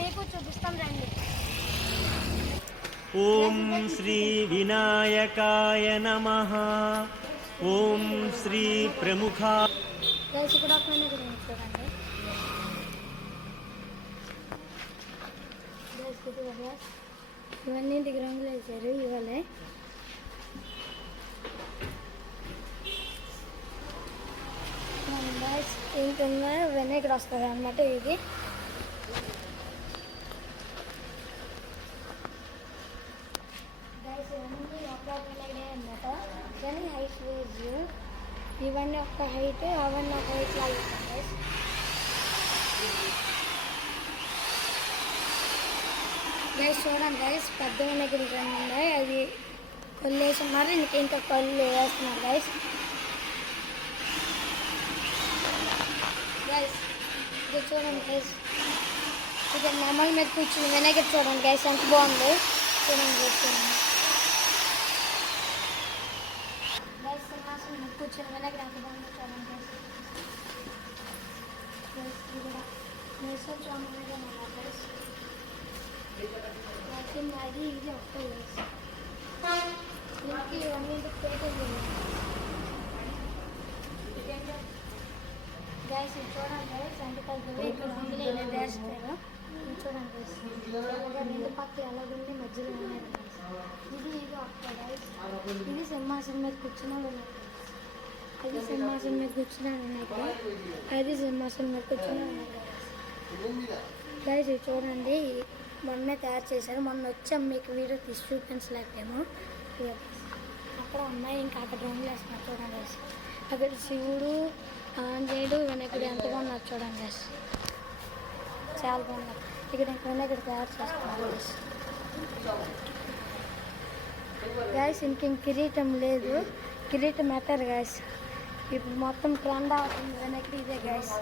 మీకు చూపిస్తాం రండి. ఓం శ్రీ వినాయకాయ నమః. ఓం శ్రీ ప్రముఖ. ఇక్కడ చూడండి. ఇవన్నీ ఇంటికి రంగులు వేసారు ఇవాళే. ఇంకా ఇవన్నీ ఇక్కడ వస్తుంది అనమాట. ఇది ఇవన్నీ ఒక అనమాట. కానీ హైట్ వేజ్ ఇవన్నీ ఒక హైట్, అవన్నీ ఒక హైట్ లాగా గైస్. చూడండి గైస్, పెద్ద వినాయకుడి రెండు ఉన్నాయి. అది కళ్ళు వేస్తున్నారు, ఇంకా కళ్ళు వేస్తున్నారు గైస్. గైస్ ఇది చూడండి గైస్, ఇది నెమల మీద కూర్చుని వినాయకుడు చూడండి గైస్, ఎంత బాగుంది. చూడండి గైస్, సింహాసనం మీద కూర్చుని వినాయకుడు ఎంత బాగుంది చూడండి గైస్. ఇది కూడా మేసర్ చూడండి గైస్. అది ఇది ఒక్క ఇవన్నీ గైస్ చూడండి గైస్, అంటే కలిపి ఇక్కడ రంగులు వేస్తారు. చూడండి గైస్, రెండు పక్క ఎలాగుంది, మధ్యలో ఉన్నాయి గైస్. ఇది ఒక్క గైస్. ఇది సింహాసనం మీద కూర్చున్నా ఉన్నాయి. అది సింహాసనం మీద కూర్చున్నా ఉన్నాయి గైస్. అది సింహాసనం మీద కూర్చున్నా ఉన్నాయి గైస్. ఇది చూడండి, మొన్నే తయారు చేశారు. మొన్న వచ్చాం, మీకు వీడియో తీసి చూపించలేకపోయాము. అక్కడ ఉన్నాయి, ఇంకా అక్కడ రంగులు వేస్తున్నారు చూడండి గైస్. అక్కడ శివుడు, ఆంజనేయుడు, వినాయకుడు ఎంత బాగున్నారు చూడండి గైస్, చాలా బాగున్నారు. ఇక్కడ ఇంకా వినాయకుడు తయారు చేస్తున్నారు గైస్. గైస్ ఇంకేం కిరీటం లేదు, కిరీటం పెట్టారు గైస్. ఇప్పుడు మొత్తం ట్రెండ్ అవుతుంది వినాయకుడు ఇదే గైస్.